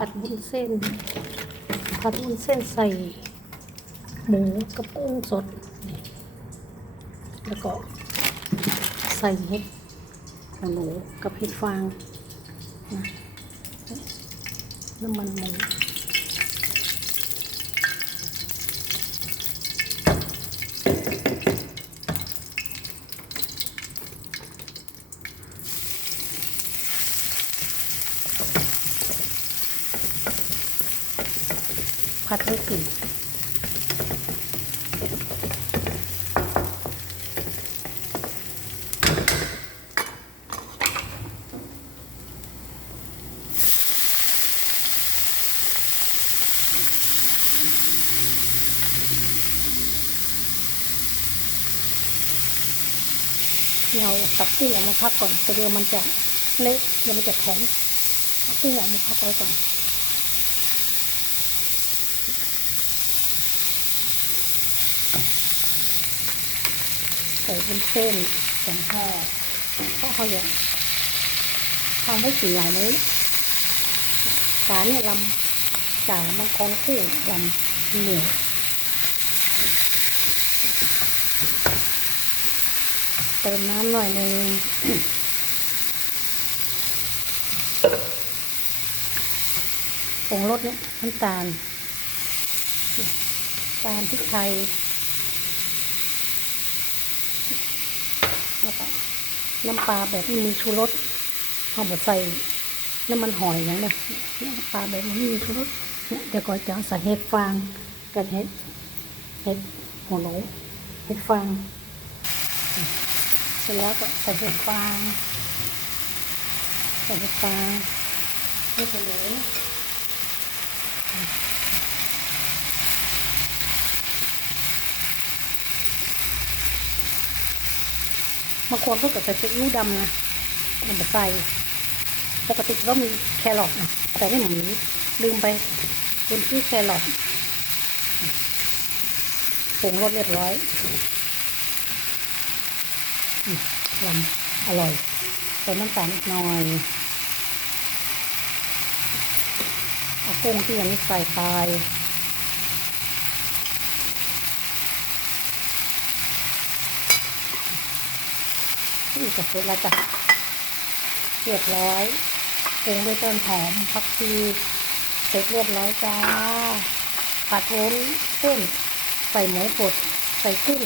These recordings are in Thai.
ผัดวุ้นเส้น ผัดวุ้นเส้นใส่หมูกับกุ้งสด แล้วก็ใส่เห็ดหัวหนูกับเห็ดฟางนะน้ำมันหมู ผัดให้กลิ่นเราตัดกุ้งออกมาพักก่อนเดี๋ยวมันจะเละเดี๋ยวมันจะแข็งเอากุ้งออกมาพักไว้ก่อน ใส่เป็นเส้นสองห่อเพราะเขาอยากทำให้กลิ่นหลายมื้อสารเนี่ยลำจ่ามังกรคู่ลำเหนียวเติมน้ำหน่อยหนึงผงรสเนี่ยน้ำตาลตาลพริกไทย แล้วก็น้ำปลาแบบไม่มีชูรสเอาแบบใส่น้ำมันหอยอย่างเนี้ยน้ำปลาแบบไม่มีชูรสเนี่ยเดี๋ยวก็จะใส่เห็ดฟางกับเห็ดเห็ดหัวหนูเห็ดฟางเสร็จแล้วก็ใส่เห็ดฟางใส่เห็ดฟางนี่ไปเลย บางคนก็จะใส่ซีอิ๊วดำนะมันจะใส่ปกติก็มีแครอทนะแต่นี่หมูลืมไปเป็นที่แครอทปรุงรสเรียบร้อยอืมลำอร่อยใส่น้ำตาลหน่อยเอากุ้งที่ยังไม่ใส่ไป นี่ก็เสร็จแล้วจ้ะเรียบร้อยปรุงด้วยต้นหอมผักชีเสร็จเรียบร้อยจ้าผัดโนเส้นใส่หมูบดใส่กุ้ง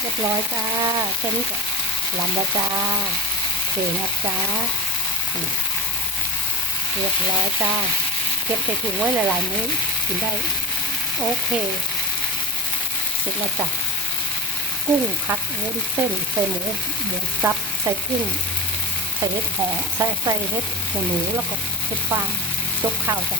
เรียบร้อยจ้าแค่นี้ก็ลำแล้วจ้าเขนะจ้าเรียบร้อยจ้าเก็บใส่ถุงไว้หลายๆมื้อกินได้ โอเค เสร็จแล้วจ้ะ กุ้งคัดวุ้นเส้น ใส่หมูหมูซับ ใส่กุ้ง ใส่เห็ดหอมใส่ใส่เห็ดหัวหนูแล้วก็เห็ดฟางจบข้าวจ้ะ